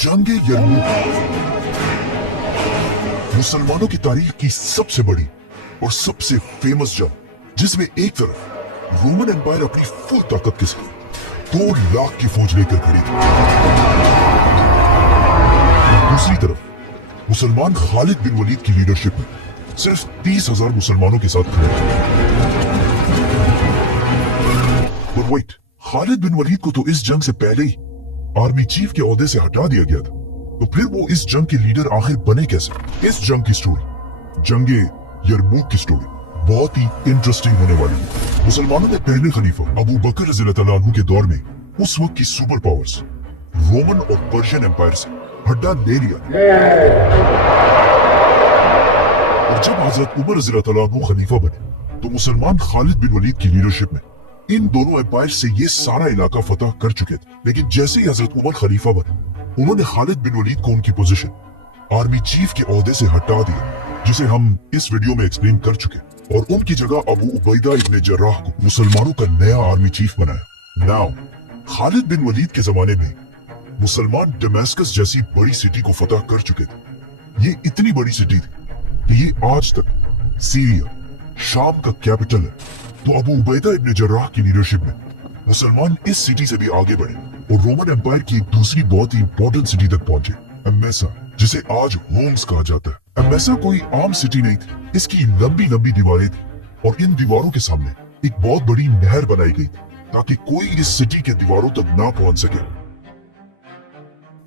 जंग यरमूक मुसलमानों की तारीख की सबसे बड़ी और सबसे फेमस जंग, जिसमें एक तरफ रोमन एम्पायर अपनी फुल ताकत के साथ 2 लाख की फौज लेकर खड़ी थी, दूसरी तरफ मुसलमान खालिद बिन वलीद की लीडरशिप में सिर्फ 30,000 मुसलमानों के साथ खड़े थे। पर वेट, खालिद बिन वलीद को तो इस जंग से पहले ही आर्मी चीफ के ओहदे से हटा दिया गया था, तो फिर वो इस जंग के लीडर आखिर बने कैसे? इस जंग की स्टोरी, जंगे यरमूक की स्टोरी, बहुत ही इंटरेस्टिंग होने वाली है। मुसलमानों के पहले खलीफा अबू बकर रज़ियल्लाहु अन्हु के दौर में उस वक्त की सुपर पावर्स रोमन और पर्शियन एम्पायर से हड्डा ले लिया, और जब हजरत उमर रज़ियल्लाहु अन्हु खलीफा बने तो मुसलमान खालिद बिन वलीद की लीडरशिप में इन दोनों एम्पायर से ये सारा इलाका फतह कर चुके थे। लेकिन जैसे ही हजरत उमर खलीफा बने, उन्होंने खालिद बिन वलीद को उनकी पोजीशन आर्मी चीफ के ओहदे से हटा दिया, जिसे हम इस वीडियो में एक्सप्लेन कर चुके, और उनकी जगह अबू उबैदा इब्न जर्राह को मुसलमानों का नया आर्मी चीफ बनाया। नाउ खालिद बिन वलीद के जमाने में मुसलमान दमास्कस जैसी बड़ी सिटी को फतह कर चुके थे। ये इतनी बड़ी सिटी थी कि ये आज तक सीरिया, शाम का कैपिटल है। तो अबू उबैदा इब्न जर्राह की लीडरशिप में मुसलमान इस सिटी से भी आगे बढ़े और रोमन एम्पायर की एक दूसरी बहुत ही इंपॉर्टेंट सिटी तक पहुंचे, एमेसा, जिसे आज होम्स कहा जाता है। एमेसा कोई आम सिटी नहीं थी, इसकी लंबी लंबी दीवारें थी और इन दीवारों के सामने एक बहुत बड़ी नहर बनाई गई ताकि कोई इस सिटी के दीवारों तक ना पहुंच सके।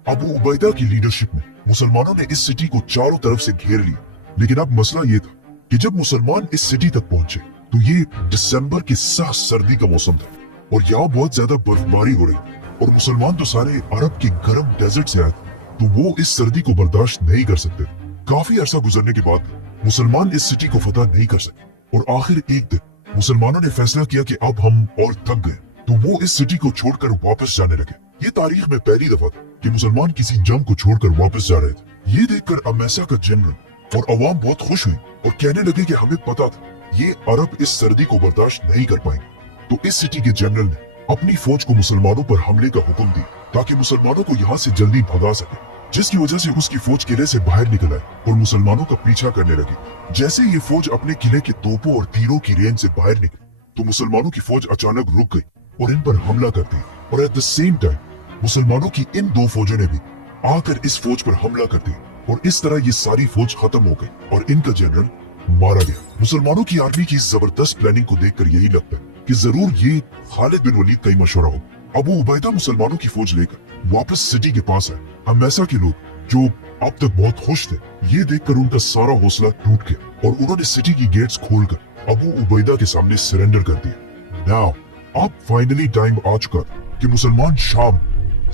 अबू उबैदा की लीडरशिप में मुसलमानों ने इस सिटी को चारों तरफ से घेर लिया, लेकिन अब मसला ये था कि जब मुसलमान इस सिटी तक पहुंचे तो ये दिसंबर की सख्त सर्दी का मौसम था और यहाँ बहुत ज्यादा बर्फबारी हो रही, और मुसलमान तो सारे अरब के गर्म डेजर्ट से आए थे, तो वो इस सर्दी को बर्दाश्त नहीं कर सकते। काफी अरसा गुजरने के बाद मुसलमान इस सिटी को फतह नहीं कर सके, और आखिर एक दिन मुसलमानों ने फैसला किया कि अब हम और थक गए, तो वो इस सिटी को छोड़कर वापस जाने लगे। ये तारीख में पहली दफा था कि मुसलमान किसी जंग को छोड़कर वापस जा रहे थे। ये देखकर अमेसा का जनरल और अवाम बहुत खुश हुई और कहने लगे कि हमें पता था ये अरब इस सर्दी को बर्दाश्त नहीं कर पाएंगे। तो इस सिटी के जनरल ने अपनी फौज को मुसलमानों पर हमले का हुक्म दिया ताकि मुसलमानों को यहाँ से जल्दी भगा सके, जिसकी वजह से उसकी फौज किले से बाहर निकल आई और मुसलमानों का पीछा करने लगी। जैसे ये फौज अपने किले के तोपों और तीरों की रेंज से बाहर निकली तो मुसलमानों की फौज अचानक रुक गई और इन पर हमला कर दी, और एट द सेम टाइम मुसलमानों की इन 2 फौजों ने भी आकर इस फौज पर हमला कर दिया, और इस तरह ये सारी फौज खत्म हो गई और इनका जनरल मारा गया। मुसलमानों की आर्मी की जबरदस्त प्लानिंग को देखकर यही लगता है कि जरूर ये खालिद बिन वलीद का ही मशवरा हो। अबू उबैदा मुसलमानों की फौज लेकर वापस सिटी के पास आए। अमेसा के लोग जो अब तक बहुत खुश थे, ये देखकर उनका सारा हौसला टूट गया और उन्होंने सिटी की गेट्स खोलकर अबू उबैदा के सामने सरेंडर कर दिया। नाउ अब फाइनली टाइम आ चुका था कि मुसलमान शाम,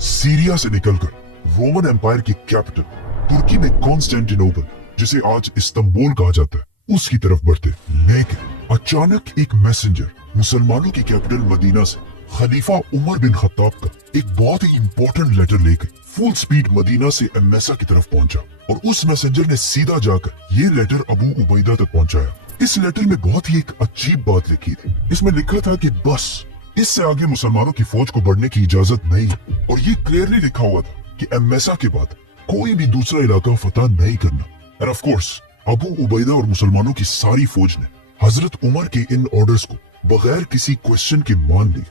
सीरिया से निकलकर रोमन एम्पायर की कैपिटल तुर्की में कॉन्स्टेंटिनोपल, जिसे आज इस्तांबुल कहा जाता है, उसकी तरफ बढ़ते। लेकिन अचानक एक मैसेंजर मुसलमानों की कैपिटल मदीना से खलीफा उमर बिन खत्ताब का एक बहुत ही इंपॉर्टेंट लेटर लेकर फुल स्पीड मदीना से एमेसा की तरफ पहुंचा, और उस मैसेंजर ने सीधा जाकर ये लेटर अबू उबैदा तक पहुंचाया। इस लेटर में बहुत ही एक अजीब बात लिखी थी। इसमें लिखा था कि बस इससे आगे मुसलमानों की फौज को बढ़ने की इजाजत नहीं है, और ये क्लियरली लिखा हुआ था कि एमेसा के बाद कोई भी दूसरा इलाका फतह नहीं करना। End of course Abu Ubaida और मुसलमानों की सारी फौज ने हजरत उमर के इन ऑर्डर्स को बगैर किसी क्वेश्चन के मान ली।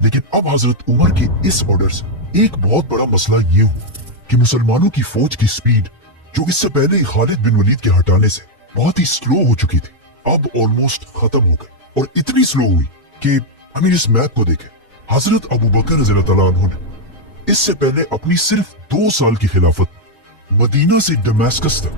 लेकिन अब हजरत उमर के इस ऑर्डर से एक बहुत बड़ा मसला ये हुआ कि मुसलमानों की फौज की स्पीड, जो इससे पहले ही खालिद बिन वलीद के हटाने से बहुत ही स्लो हो चुकी थी, अब ऑलमोस्ट खत्म हो गई, और इतनी स्लो हुई कि इस मैप को देखें। हजरत अबू बकर रज़ियल्लाहु अन्हु ने इससे पहले अपनी सिर्फ 2 साल की खिलाफत मदीना से दमास्कस तक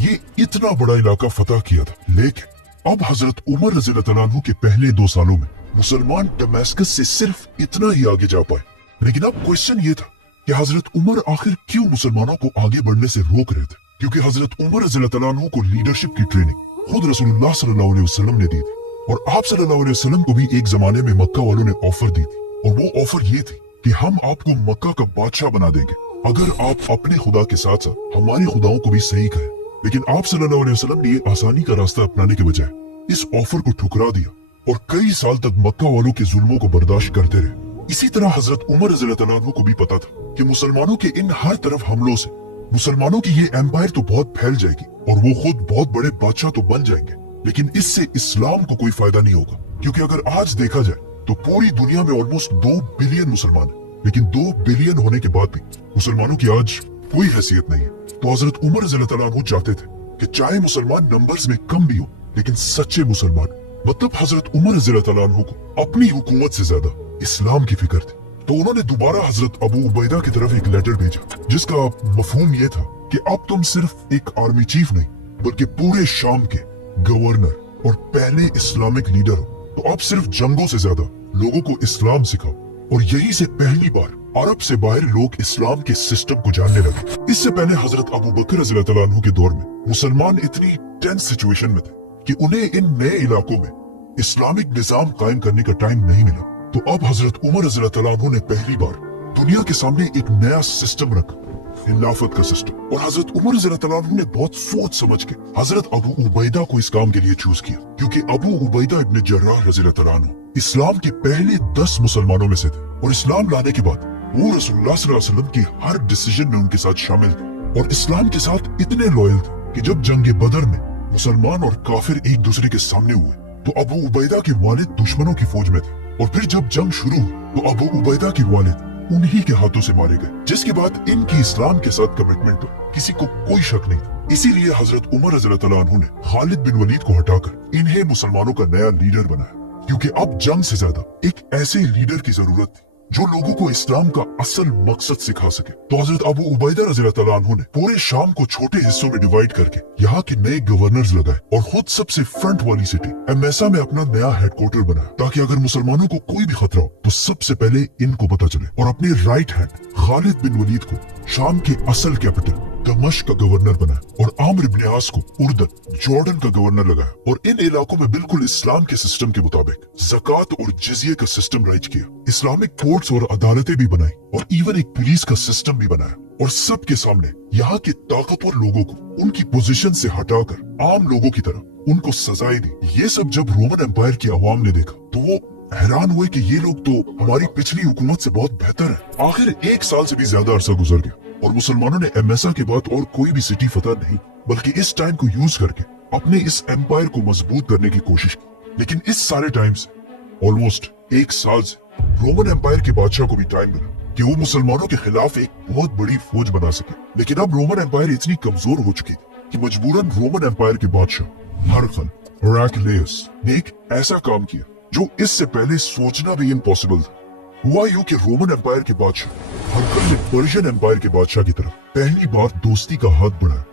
ये इतना बड़ा इलाका फतह किया था, लेकिन अब हजरत उमर रज़ियल्लाहु अन्हु के पहले 2 सालों में मुसलमान दमास्कस से सिर्फ इतना ही आगे जा पाए। लेकिन अब क्वेश्चन ये था कि हजरत उमर आखिर क्यों मुसलमानों को आगे बढ़ने से रोक रहे थे, क्योंकि हजरत उमर रज़ियल्लाहु अन्हु को लीडरशिप की ट्रेनिंग खुद रसूलुल्लाह सल्लल्लाहु अलैहि वसल्लम ने दी थी, और आप सल्लल्लाहु अलैहि वसल्लम को भी एक जमाने में मक्का वालों ने ऑफर दी थी, और वो ऑफर ये थी कि हम आपको मक्का का बादशाह बना देंगे अगर आप अपने खुदा के साथ साथ हमारे खुदाओं को भी सही करें। लेकिन आप सल्लल्लाहु अलैहि वसल्लम ने ये आसानी का रास्ता अपनाने के बजाय इस ऑफर को ठुकरा दिया और कई साल तक मक्का वालों के जुल्मों को बर्दाश्त करते रहे। इसी तरह हजरत उमर रज़ियल्लाहु अन्हु को भी पता था कि मुसलमानों के इन हर तरफ हमलों से मुसलमानों की ये एम्पायर तो बहुत फैल जाएगी और वो खुद बहुत बड़े बादशाह तो बन जाएंगे, लेकिन इससे इस्लाम को कोई फायदा नहीं होगा। क्योंकि अगर आज देखा जाए तो पूरी दुनिया में ऑलमोस्ट 2 बिलियन मुसलमान हैं, लेकिन 2 बिलियन होने के बाद भी मुसलमानों की आज कोई हैसियत नहीं है। तो हजरत उमर रज़ियल्लाहु अन्हु चाहते थे कि चाहे मुसलमान नंबर्स में कम भी हो, लेकिन सच्चे मुसलमान, मतलब हजरत उमर रज़ियल्लाहु अन्हु को अपनी हुकूमत से ज्यादा इस्लाम की फिक्र थी। तो उन्होंने दोबारा हजरत अबू उबैदा की तरफ एक लेटर भेजा, जिसका मफहूम ये था कि अब तुम सिर्फ एक आर्मी चीफ नहीं बल्कि पूरे शाम के गवर्नर और पहले इस्लामिक लीडर हो। तो अब सिर्फ जंगों से ज्यादा लोगों को इस्लाम सिखाओ। और यही से पहली बार अरब से बाहर लोग इस्लाम के सिस्टम को जानने लगे। इससे पहले हजरत अबू बकर रज़ियल्लाहु अन्हु के दौर में मुसलमान इतनी टेंस सिचुएशन में थे कि उन्हें इन नए इलाकों में इस्लामिक निजाम कायम करने का टाइम नहीं मिला। तो अब हजरत उमर रज़ियल्लाहु अन्हु ने पहली बार दुनिया के सामने एक नया सिस्टम रखा, खिलाफत का सिस्टम। और हजरत उमर रज़ियल्लाहु अन्हु ने बहुत सोच समझ के हजरत अबू उबैदा को इस काम के लिए चूज किया, क्योंकि अबू उबैदा इब्न जर्राह रज़ियल्लाहु अन्हु इस्लाम के पहले 10 मुसलमानों में से थे और इस्लाम लाने के बाद वो रसूलुल्लाह सल्लल्लाहु अलैहि वसल्लम की हर डिसीजन में उनके साथ शामिल थे और इस्लाम के साथ इतने लॉयल थे कि जब जंग बदर में मुसलमान और काफिर एक दूसरे के सामने हुए तो अबू उबैदा के वालिद दुश्मनों की फौज में थे, और फिर जब जंग शुरू हुई तो अबू उबैदा के वालिद उन्हीं के हाथों से मारे गए, जिसके बाद इनकी इस्लाम के साथ कमिटमेंट पर किसी को कोई शक नहीं था। इसीलिए हजरत उमर रज़ियल्लाहु अन्हु ने खालिद बिन वलीद को हटाकर इन्हें मुसलमानों का नया लीडर बनाया, क्योंकि अब जंग से ज्यादा एक ऐसे लीडर की जरूरत थी जो लोगों को इस्लाम का असल मकसद सिखा सके। तो हजरत अबू उबैदा रज़ियल्लाहु अन्हु ने पूरे शाम को छोटे हिस्सों में डिवाइड करके यहाँ के नए गवर्नर्स लगाए और खुद सबसे फ्रंट वाली सिटी एमेसा में अपना नया हेडक्वार्टर बनाया, ताकि अगर मुसलमानों को कोई भी खतरा हो तो सबसे पहले इनको पता चले। और अपने right hand Khalid bin Walid को शाम के असल कैपिटल दमिश्क का गवर्नर बनाया और आमिर इब्न आस को उर्दन जॉर्डन का गवर्नर लगाया। और इन इलाकों में बिल्कुल इस्लाम के सिस्टम के मुताबिक ज़कात और जिज़िये का सिस्टम राइज किया, इस्लामिक कोर्ट्स और अदालतें भी बनाई और इवन एक पुलिस का सिस्टम भी बनाया। और सबके सामने यहाँ के ताकतवर लोगों को उनकी पोजीशन से हटाकर आम लोगों की तरह उनको सजाएं दी। ये सब जब रोमन एम्पायर की अवाम ने देखा तो वो हैरान हुए कि ये लोग तो हमारी पिछली हुकूमत से बहुत बेहतर है। आखिर 1 साल से भी ज्यादा अरसा गुजर गया और मुसलमानों ने एमेसा के बाद और कोई भी सिटी फतह नहीं बल्कि इस टाइम को यूज करके अपने इस एम्पायर को मजबूत करने की कोशिश की। लेकिन इस सारे टाइम से ऑलमोस्ट 1 साल से रोमन एम्पायर के बादशाह को भी टाइम मिला कि वो मुसलमानों के खिलाफ एक बहुत बड़ी फौज बना सके। लेकिन अब रोमन एम्पायर इतनी कमजोर हो चुकी थी कि मजबूरन रोमन एम्पायर के बादशाह हरकल हेराक्लियस ने एक ऐसा काम किया जो इससे पहले सोचना भी इम्पॉसिबल था। हुआ यूं कि रोमन एम्पायर के बादशाह हरकल ने पर्शियन एम्पायर के बादशाह की तरफ पहली बार दोस्ती का हाथ बढ़ाया,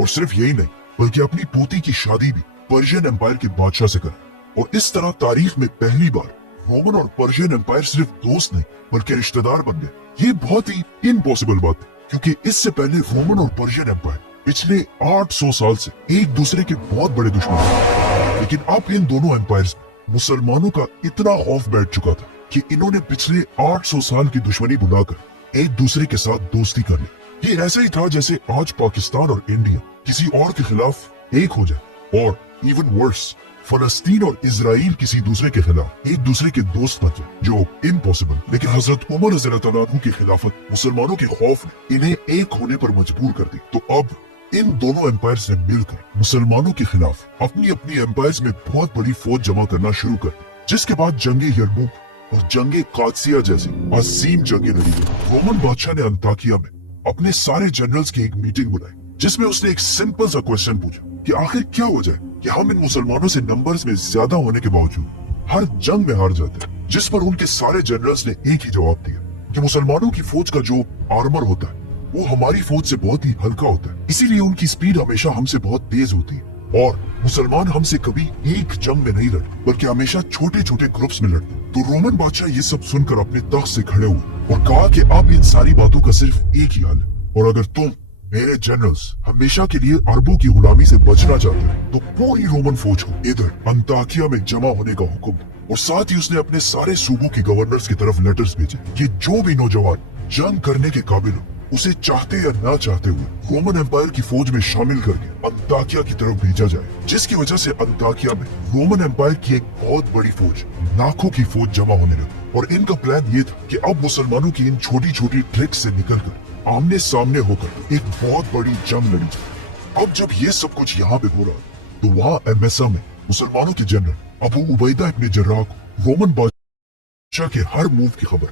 और सिर्फ यही नहीं बल्कि अपनी पोती की शादी भी पर्शियन एम्पायर के बादशाह से करा। और इस तरह तारीख में पहली बार रोमन और पर्शियन एम्पायर सिर्फ दोस्त नहीं बल्कि रिश्तेदार बन गए। ये बहुत ही इम्पॉसिबल बात है, क्योंकि इससे पहले रोमन और पर्शियन एम्पायर पिछले 800 साल से एक दूसरे के बहुत बड़े दुश्मन थे। लेकिन अब इन दोनों एम्पायर्स में मुसलमानों का इतना खौफ बैठ चुका था कि इन्होंने पिछले 800 साल की दुश्मनी भुलाकर एक दूसरे के साथ दोस्ती कर ली। ये ऐसा ही था जैसे आज पाकिस्तान और इंडिया किसी और के खिलाफ एक हो जाए, और इवन वर्स फलस्तीन और इजराइल किसी दूसरे के खिलाफ एक दूसरे के दोस्त बन जाए, जो इम्पॉसिबल। लेकिन हजरत उमर रज़ियल्लाहु अन्हु की खिलाफत मुसलमानों के खौफ ने इन्हें एक होने पर मजबूर कर दी। तो अब इन दोनों एम्पायर्स ने मिलकर मुसलमानों के खिलाफ अपनी अपनी एम्पायर्स में बहुत बड़ी फौज जमा करना शुरू कर दी, जिसके बाद जंगे यरमुक और जंगे कादसिया जैसी अजीम जंगे लड़ी। रोमन बादशाह ने अंताकिया में अपने सारे जनरल्स की एक मीटिंग बुलाई, जिसमें उसने एक सिंपल सा क्वेश्चन पूछा कि आखिर क्या हो जाए कि हम इन मुसलमानों से नंबर्स में ज्यादा होने के बावजूद हर जंग में हार जाते हैं। जिस पर उनके सारे जनरल्स ने एक ही जवाब दिया कि मुसलमानों की फौज का जो आर्मर होता है वो हमारी फौज से बहुत ही हल्का होता है, इसीलिए उनकी स्पीड हमेशा हमसे बहुत तेज होती है और मुसलमान हमसे कभी एक जंग में नहीं लड़ते बल्कि हमेशा छोटे छोटे ग्रुप्स में लड़ते। तो रोमन बादशाह ये सब सुनकर अपने तख्त से खड़े हुए और कहा कि अब इन सारी बातों का सिर्फ एक ही हल है, और अगर तुम मेरे जनरल्स हमेशा के लिए अरबों की गुलामी से बचना चाहते हैं तो पूरी रोमन फौज को इधर अंताकिया में जमा होने का हुक्म दो। और साथ ही उसने अपने सारे सूबों के गवर्नर्स की तरफ लेटर्स भेजे कि जो भी नौजवान जंग करने के काबिल हो उसे चाहते या ना चाहते हुए रोमन एम्पायर की फौज में शामिल करके अंताकिया की तरफ भेजा जाए, जिसकी वजह से अंताकिया में रोमन एम्पायर की एक बहुत बड़ी फौज, लाखों की फौज जमा होने लगी। और इनका प्लान ये था कि अब मुसलमानों की इन छोटी छोटी ट्रिक्स से निकलकर आमने सामने होकर एक बहुत बड़ी जंग लड़ी जाए। अब जब ये सब कुछ यहाँ पे हो रहा तो वहाँ एमेसा में मुसलमानों के जनरल अबू उबैदा इब्न जर्राह को रोमन बादशाह के हर मूव की खबर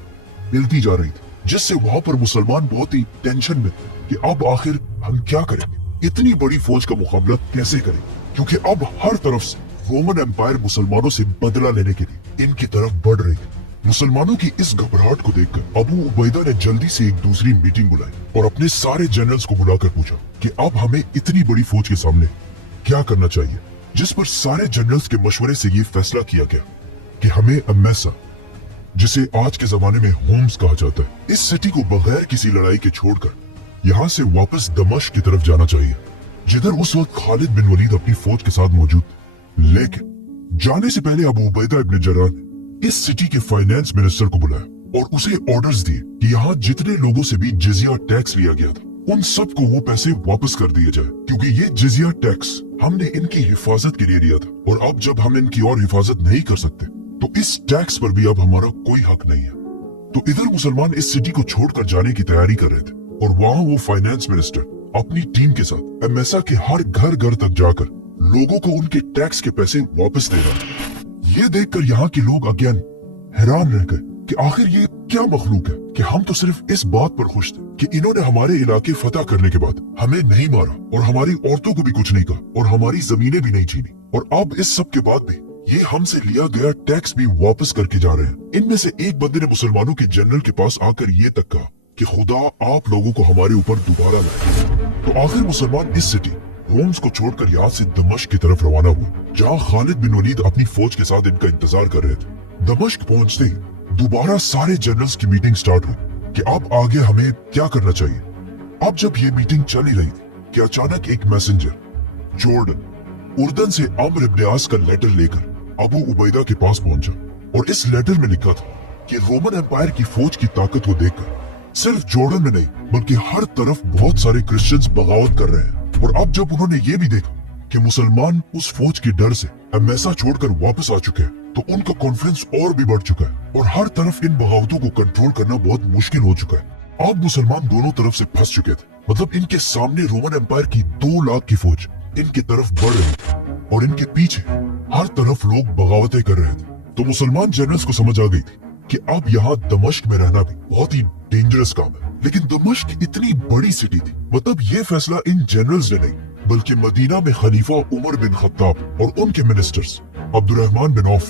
मिलती जा रही थी, जिससे वहाँ पर मुसलमान बहुत ही टेंशन में कि अब आखिर हम क्या करेंगे, इतनी बड़ी फौज का मुकाबला कैसे करेंगे, क्योंकि अब हर तरफ से रोमन एम्पायर मुसलमानों से बदला लेने के लिए इनकी तरफ बढ़ रही थी। मुसलमानों की इस घबराहट को देखकर अबू उबैदा ने जल्दी से एक दूसरी मीटिंग बुलाई और अपने सारे जनरल्स को बुलाकर पूछा कि अब हमें इतनी बड़ी फौज के सामने क्या करना चाहिए, जिस पर सारे जनरल्स के मशवरे से ये फैसला किया गया कि हमें एमेसा, जिसे आज के जमाने में होम्स कहा जाता है, इस सिटी को बगैर किसी लड़ाई के छोड़कर यहाँ से वापस दमिश्क की तरफ जाना चाहिए, जिधर उस वक्त खालिद बिन वलीद अपनी फौज के साथ मौजूद थे। लेकिन जाने से पहले अबू उबैदा इब्न जर्राह ने इस सिटी के फाइनेंस मिनिस्टर को बुलाया और उसे ऑर्डर्स दिए कि यहाँ जितने लोगों से भी जिजिया टैक्स लिया गया था उन सब को वो पैसे वापस कर दिए जाए, क्योंकि ये जिजिया टैक्स हमने इनकी हिफाजत के लिए लिया था और अब जब हम इनकी और हिफाजत नहीं कर सकते तो इस टैक्स पर भी अब हमारा कोई हक नहीं है। तो इधर मुसलमान इस सिटी को छोड़कर जाने की तैयारी कर रहे थे और वहाँ वो फाइनेंस मिनिस्टर अपनी टीम के साथ एमेसा के हर घर घर तक जाकर लोगों को उनके टैक्स के पैसे वापस दे रहा था। ये देखकर यहाँ के लोग अज्ञान हैरान रह गए कि आखिर ये क्या मखलूक है कि हम तो सिर्फ इस बात पर खुश थे कि इन्होंने हमारे इलाके फतह करने के बाद हमें नहीं मारा और हमारी औरतों को भी कुछ नहीं कहा और हमारी जमीनें भी नहीं छीनी, और अब इस सब के बाद भी ये हमसे लिया गया टैक्स भी वापस करके जा रहे हैं। इनमें से एक बंदे ने मुसलमानों के जनरल के पास आकर ये तक कहा कि खुदा आप लोगों को हमारे ऊपर दोबारा लाए। तो आखिर मुसलमान इस सिटी होम्स को छोड़कर यहाँ से दमिश्क की तरफ रवाना हुआ, जहाँ खालिद बिन वलीद अपनी फौज के साथ इनका इंतजार कर रहे थे। दमिश्क पहुंचते ही दोबारा सारे जनरल्स की मीटिंग स्टार्ट हुई कि अब आगे हमें क्या करना चाहिए। अब जब ये मीटिंग चल ही रही थी कि अचानक एक मैसेंजर जॉर्डन उर्दन से अम्र इब्न आस का लेटर लेकर अबू उबैदा के पास पहुंचा और इस लेटर में लिखा था कि रोमन एम्पायर की फौज की ताकत को देखकर सिर्फ जॉर्डन में नहीं बल्कि हर तरफ बहुत सारे क्रिश्चियंस बगावत कर रहे हैं। और अब जब उन्होंने ये भी देखा कि मुसलमान उस फौज के डर से एमेसा छोड़कर वापस आ चुके हैं तो उनका कॉन्फिडेंस और भी बढ़ चुका है और हर तरफ इन बगावतों को कंट्रोल करना बहुत मुश्किल हो चुका है। अब मुसलमान दोनों तरफ से फंस चुके थे, मतलब इनके सामने रोमन एम्पायर की 2 लाख की फौज इनकी तरफ बढ़ रही थी और इनके पीछे हर तरफ लोग बगावतें कर रहे थे। तो मुसलमान जनरल्स को समझ आ गई थी कि अब यहाँ दमिश्क में रहना भी बहुत ही डेंजरस काम है। लेकिन दमिश्क इतनी बड़ी सिटी थी, मतलब ये फैसला इन जनरल्स ने नहीं बल्कि मदीना में खलीफा उमर बिन खत्ताब और उनके मिनिस्टर्स अब्दुर्रहमान बिन औफ,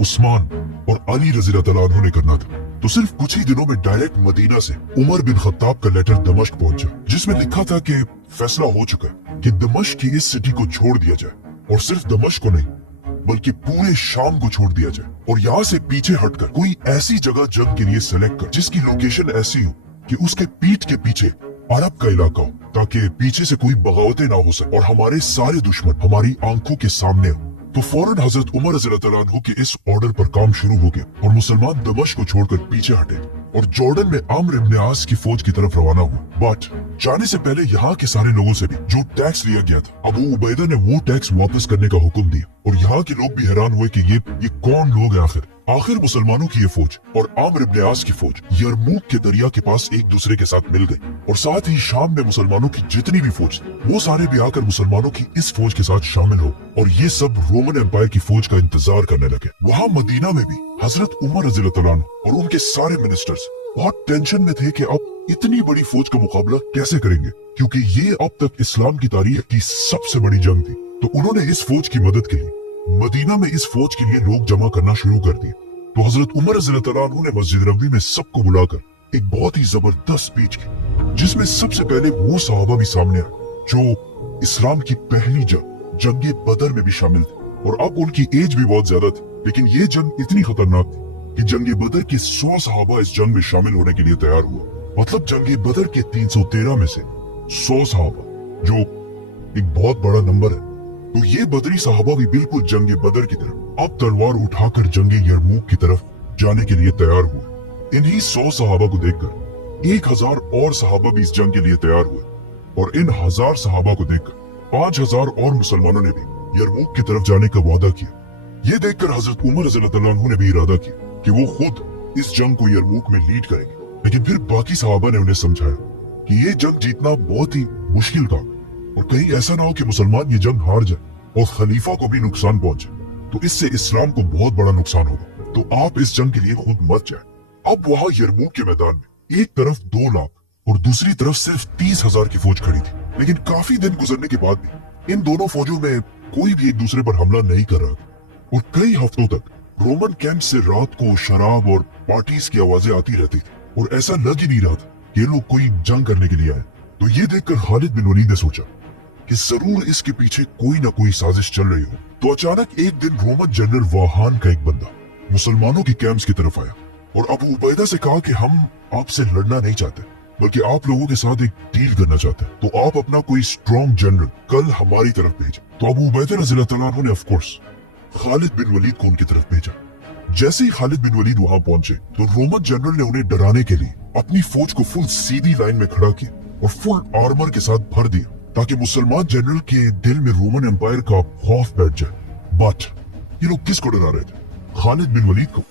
उस्मान और अली रज़ी अल्लाह अन्हु ने करना था। तो सिर्फ कुछ ही दिनों में डायरेक्ट मदीना से उमर बिन खत्ताब का लेटर दमिश्क पहुंचा, जिसमें लिखा था कि फैसला हो चुका है कि दमिश्क की इस सिटी को छोड़ दिया जाए और सिर्फ दमिश्क को नहीं बल्कि पूरे शाम को छोड़ दिया जाए और यहाँ से पीछे हटकर कोई ऐसी जगह जंग के लिए सेलेक्ट कर जिसकी लोकेशन ऐसी हो कि उसके पीठ के पीछे अरब का इलाका हो, ताकि पीछे से कोई बगावतें ना हो सके और हमारे सारे दुश्मन हमारी आंखों के सामने हो। तो फौरन हजरत उमर रज़ियल्लाहु अन्हु के इस ऑर्डर पर काम शुरू हो गया और मुसलमान दमिश्क को छोड़कर पीछे हटे और जॉर्डन में अम्र इब्न आस की फौज की तरफ रवाना हुआ। बट जाने से पहले यहाँ के सारे लोगों से भी जो टैक्स लिया गया था, अबू उबैदा ने वो टैक्स वापस करने का हुक्म दिया और यहाँ के लोग भी हैरान हुए कि ये कौन लोग हैं आखिर मुसलमानों की ये फौज और अम्र इब्न आस की फौज यरमूक के दरिया के पास एक दूसरे के साथ मिल गई और साथ ही शाम में मुसलमानों की जितनी भी फौज थी वो सारे भी आकर मुसलमानों की इस फौज के साथ शामिल हो और ये सब रोमन एम्पायर की फौज का इंतजार करने लगे। वहाँ मदीना में भी हजरत उमर रज़ी अल्लाह अन्हु और उनके सारे मिनिस्टर्स बहुत टेंशन में थे कि अब इतनी बड़ी फौज का मुकाबला कैसे करेंगे, क्योंकि ये अब तक इस्लाम की तारीख की सबसे बड़ी जंग थी। तो उन्होंने इस फौज की मदद के लिए मदीना में इस फौज के लिए लोग जमा करना शुरू कर दिए। तो हजरत उमर रज़ियल्लाहु अन्हु ने मस्जिद नबवी में सबको बुलाकर एक बहुत ही जबरदस्त स्पीच की, जिसमें सबसे पहले वो सहाबा भी सामने आए जो इस्लाम की पहली जंग बदर में भी शामिल थे और अब उनकी एज भी बहुत ज्यादा थी, लेकिन ये जंग इतनी खतरनाक थी कि जंग बदर के 100 सहाबा इस जंग में शामिल होने के लिए तैयार हुआ। मतलब जंग बदर के 313 में से 100 सहाबा, जो एक बहुत बड़ा नंबर है। तो ये बदरी सहाबा भी बिल्कुल जंग बदर की तरफ अब तलवार उठाकर जंग यरमूक की तरफ जाने के लिए तैयार हुए। इन्हीं 100 सहाबा को देखकर 1000 और सहाबा भी इस जंग के लिए तैयार हुए और इन 1000 सहाबा को देखकर 5000 और मुसलमानों ने भी यरमूक की तरफ जाने का वादा किया। ये देखकर हजरत उमर रज़ियल्लाहु अन्हु ने भी इरादा किया कि वो खुद इस जंग को यरमूक में लीड करेंगे। लेकिन फिर बाकी सहाबा ने उन्हें समझाया कि ये जंग जीतना बहुत ही मुश्किल काम, और कहीं ऐसा ना हो कि मुसलमान ये जंग हार जाए और खलीफा को भी नुकसान पहुंचे, तो इससे इस्लाम को बहुत बड़ा नुकसान होगा। तो आप इस जंग के लिए खुद मत जाए। अब वहां यरमूक के मैदान में एक तरफ 2 लाख और दूसरी तरफ सिर्फ 30,000 की फौज खड़ी थी। लेकिन काफी दिन गुजरने के बाद भी इन दोनों फौजों में कोई भी एक दूसरे पर हमला नहीं कर रहा था, और कई हफ्तों तक रोमन कैंप से रात को शराब और पार्टीज की आवाजें आती रहती थी, और ऐसा लग ही नहीं रहा था कि ये लोग कोई जंग करने के लिए आए। तो ये देखकर खालिद बिन वलीद ने सोचा कि जरूर इसके पीछे कोई ना कोई साजिश चल रही हो। तो अचानक एक दिन रोमन जनरल वाहान का एक बंदा मुसलमानों के कैंप्स की तरफ आया और अबू उबैदा से कहा कि हम आपसे लड़ना नहीं चाहते, बल्कि आप लोगों के साथ एक डील करना चाहते हैं, तो आप अपना कोई स्ट्रॉन्ग जनरल कल हमारी तरफ भेजें। तो अबू उबैदा रज़ियल्लाहु तआला अन्हु ने of course Khalid bin Walid को उनकी तरफ भेजा। जैसे ही खालिद बिन वलीद वहां पहुंचे तो रोमन जनरल ने उन्हें डराने के लिए अपनी फौज को फुल सीधी लाइन में खड़ा किया और फुल आर्मर के साथ भर दिया, ताकि मुसलमान जनरल के दिल में रोमन एम्पायर का खौफ बैठ जाए। बट ये लोग किसको डरा रहे थे? खालिद बिन वलीद को?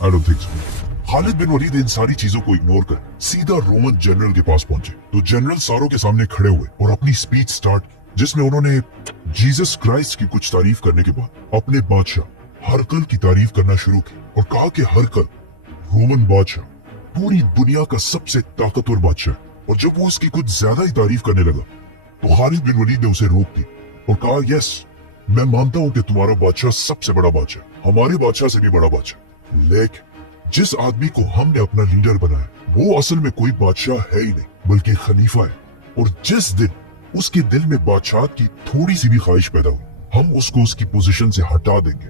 I don't think so. Khalid bin Walid इन सारी चीजों को इग्नोर कर सीधा रोमन जनरल के पास पहुंचे। तो जनरल सारों के सामने खड़े हुए और अपनी स्पीच स्टार्ट की, जिसमें उन्होंने जीसस क्राइस्ट की कुछ तारीफ करने के बाद अपने बादशाह हरकल की तारीफ करना शुरू की और कहा कि हरकल रोमन बादशाह पूरी दुनिया का सबसे ताकतवर बादशाह है। और जब वो उसकी कुछ ज्यादा ही तारीफ करने लगा तो खालिद बिन वलीद ने उसे रोक दी और कहा, यस, मैं मानता हूं कि तुम्हारा बादशाह सबसे बड़ा बादशाह, हमारे बादशाह से भी बड़ा बादशाह, लेकिन जिस आदमी को हमने अपना लीडर बनाया वो असल में कोई बादशाह है ही नहीं, बल्कि खलीफा है। और जिस दिन उसके दिल में बादशाह की थोड़ी सी भी ख्वाहिश पैदा हुई, हम उसको उसकी पोजीशन से हटा देंगे।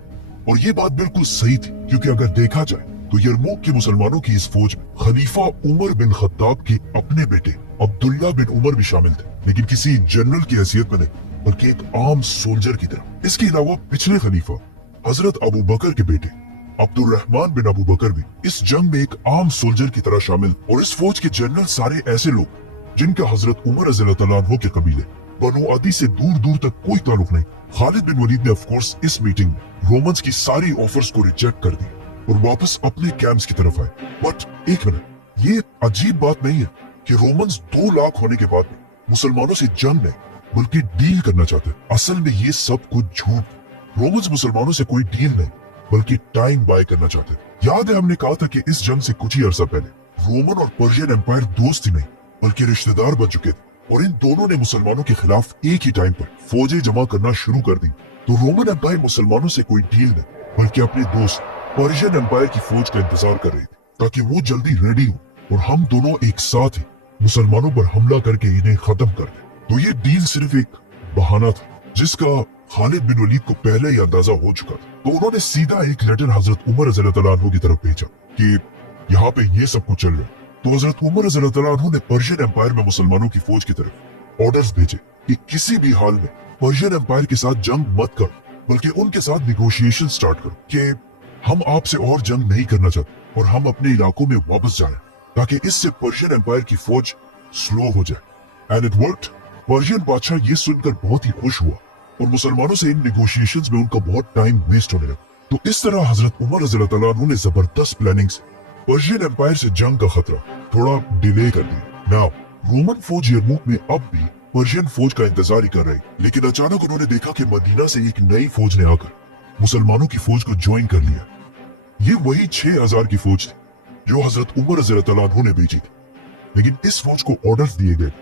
और ये बात बिल्कुल सही थी, क्योंकि अगर देखा जाए तो यरमूक के मुसलमानों की इस फौज में खलीफा उमर बिन खत्ताब के अपने बेटे अब्दुल्ला बिन उमर भी शामिल थे, लेकिन किसी जनरल की हैसियत में नहीं, बल्कि एक आम सोल्जर की तरह। इसके अलावा पिछले खलीफा हजरत अबू बकर के बेटे अब्दुर्रहमान बिन अबू बकर भी इस जंग में एक आम सोल्जर की तरह शामिल। और इस फौज के जनरल सारे ऐसे लोग जिनका हजरत उमर रज़ियल्लाहु तआला अन्हु के कबीले बनु अदी से दूर दूर तक कोई ताल्लुक नहीं। खालिद बिन वलीद ने ऑफ कोर्स इस मीटिंग में रोमन्स की सारी ऑफर्स को रिजेक्ट कर दी और वापस अपने कैंप्स की तरफ आए। बट एक मिनट, ये अजीब बात नहीं है कि रोमन्स 2 लाख होने के बाद भी मुसलमानों से जंग नहीं बल्कि डील करना चाहते। असल में ये सब कुछ झूठ। रोमन्स मुसलमानों से कोई डील नहीं बल्कि टाइम बाय करना चाहते। याद है हमने कहा था कि इस जंग से कुछ ही अरसा पहले रोमन और पर्शियन एम्पायर दोस्त ही नहीं बल्कि रिश्तेदार बन चुके थे, और इन दोनों ने मुसलमानों के खिलाफ एक ही टाइम पर फौजें जमा करना शुरू कर दी। तो रोमन एम्पायर मुसलमानों से कोई डील नहीं बल्कि अपने दोस्त पर्शियन एम्पायर की फौज का इंतजार कर रही थी, ताकि वो जल्दी रेडी हो और हम दोनों एक साथ ही मुसलमानों पर हमला करके इन्हें खत्म कर दें। तो ये डील सिर्फ एक बहाना था जिसका खालिद बिन वलीद को पहले ही अंदाजा हो चुका था। तो उन्होंने सीधा एक लेटर हजरत उमर रज़ियल्लाहु तआला अन्हु की तरफ भेजा कि यहाँ पे ये सब कुछ चल रहा है। तो हजरत उमर रज़ियल्लाहु तआला अन्हु ने पर्शियन एम्पायर में मुसलमानों की फौज की तरफ ऑर्डर्स भेजे कि किसी भी हाल में पर्शियन एम्पायर के साथ जंग मत करो, बल्कि उनके साथ निगोशिएशन स्टार्ट करो कि हम आपसे और जंग नहीं करना चाहते और हम अपने इलाकों में वापस जाएं, ताकि इससे पर्शियन एम्पायर की फौज स्लो हो जाए। And it worked. पर्शियन बादशाह ये सुनकर बहुत ही खुश हुआ और मुसलमानों से इन निगोशिएशंस में उनका बहुत टाइम वेस्ट होने लगा। तो इस तरह हजरत उमर रज़ियल्लाहु तआला अन्हु ने जबरदस्त प्लानिंग से पर्शियन एम्पायर से जंग का खतरा थोड़ा डिले कर दिया। नाउ रोमन फौज यरमूक में अब भी पर्शियन फौज का इंतजार ही कर रही, लेकिन अचानक उन्होंने देखा कि मदीना से एक नई फौज ने आकर मुसलमानों की फौज को ज्वाइन कर लिया। ये वही 6000 की फौज थी जो हजरत उमर रज़ियल्लाहु तआला अन्हु ने भेजी थी। लेकिन इस फौज को ऑर्डर्स दिए गए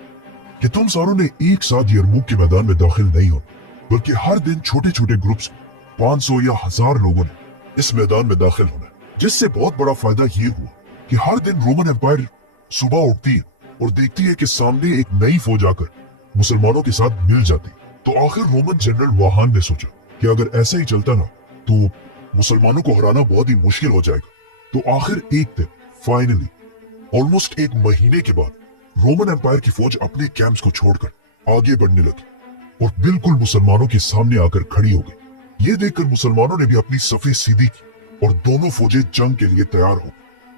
कि तुम सारों ने एक साथ यरमूक के मैदान में दाखिल नहीं होना, बल्कि हर दिन छोटे छोटे ग्रुप्स 500 या 1000 लोगों ने इस मैदान में दाखिल होना। जिससे बहुत बड़ा फायदा ये हुआ कि हर दिन रोमन एम्पायर सुबह उठती है और देखती है कि सामने एक नई फौज आकर मुसलमानों के साथ मिल जाती। तो आखिर रोमन जनरल वाहान ने सोचा कि अगर ऐसा ही चलता ना तो मुसलमानों को हराना बहुत ही मुश्किल हो जाएगा। तो आखिर एक दिन फाइनली ऑलमोस्ट 1 महीने के बाद रोमन एम्पायर की फौज अपने कैंप्स को छोड़कर आगे बढ़ने लगी और बिल्कुल मुसलमानों के सामने आकर खड़ी हो गई। ये देखकर मुसलमानों ने भी अपनी सफेद सीधी की और दोनों फौजें जंग के लिए तैयार हो।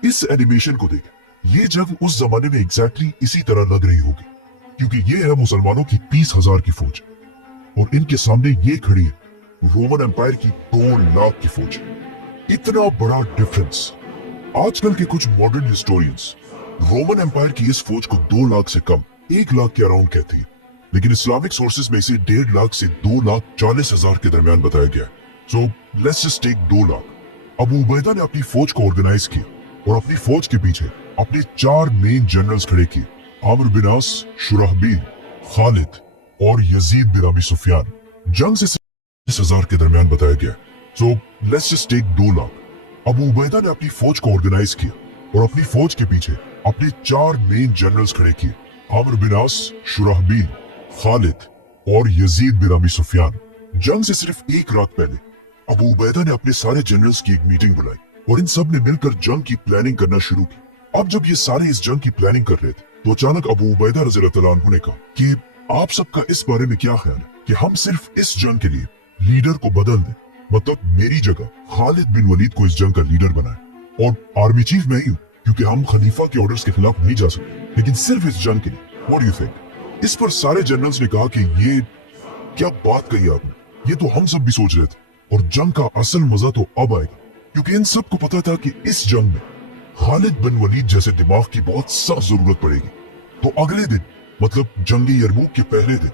इस एनिमेशन को देखें, ये जंग उस जमाने में एग्जैक्टली इसी तरह लग रही होगी, क्योंकि ये है मुसलमानों की 30,000 की फौज और इनके सामने ये खड़ी है रोमन एम्पायर की 2 लाख की फौज। इतना बड़ा डिफरेंस आजकल के कुछ मॉडर्न हिस्टोरियंस रोमन एम्पायर की इस फौज को 2 लाख से कम 1 लाख के अराउंड कहती है, लेकिन इस्लामिक सोर्सेज में इसे 1.5 लाख से 2,40,000 के दरमियान बताया गया। So let's just take 2 lakh. Abu Ubaida ने अपनी फौज को ऑर्गेनाइज किया और अपनी फौज के पीछे अपने 4 मेन जनरल्स खड़े किए, आमिर बिन आस, शुराहबील, खालिद और यजीद बिन अबी सुफियान। जंग से 40,000 के दरमियान बताया गया। So let's just take 2 lakh. Abu Ubaida ने अपनी फौज को ऑर्गेनाइज किया और अपनी फौज के पीछे अपने 4 मेन जनरल्स खड़े किए, आमिर बिन आस, शुराहबील, खालिद और यजीद बिन अबी सुफियान। जंग से सिर्फ 1 रात पहले अबू उबैदा ने अपने सारे जनरल्स की एक मीटिंग बुलाई और इन सब ने मिलकर जंग की प्लानिंग करना शुरू की। अब जब ये सारे इस जंग की प्लानिंग कर रहे थे तो अचानक अबू उबैदा रज़ियल्लाहु अन्हु ने कहा कि आप सबका इस बारे में क्या ख्याल है कि हम सिर्फ इस जंग के लिए लीडर को बदल दें, मतलब मेरी जगह खालिद बिन वलीद को इस जंग का लीडर बनाए और आर्मी चीफ मैं ही हूँ क्योंकि हम खलीफा के ऑर्डर्स के खिलाफ नहीं जा सकते, लेकिन सिर्फ इस जंग के लिए। What do you think? इस पर सारे जनरल्स ने कहा कि ये क्या बात कही आपने, ये तो हम सब भी सोच रहे थे और जंग का असल मजा तो अब आएगा, क्योंकि इन सबको पता था कि इस जंग में खालिद बिन वलीद जैसे दिमाग की बहुत सख्त जरूरत पड़ेगी। तो अगले दिन, मतलब जंगी यरमूक के पहले दिन,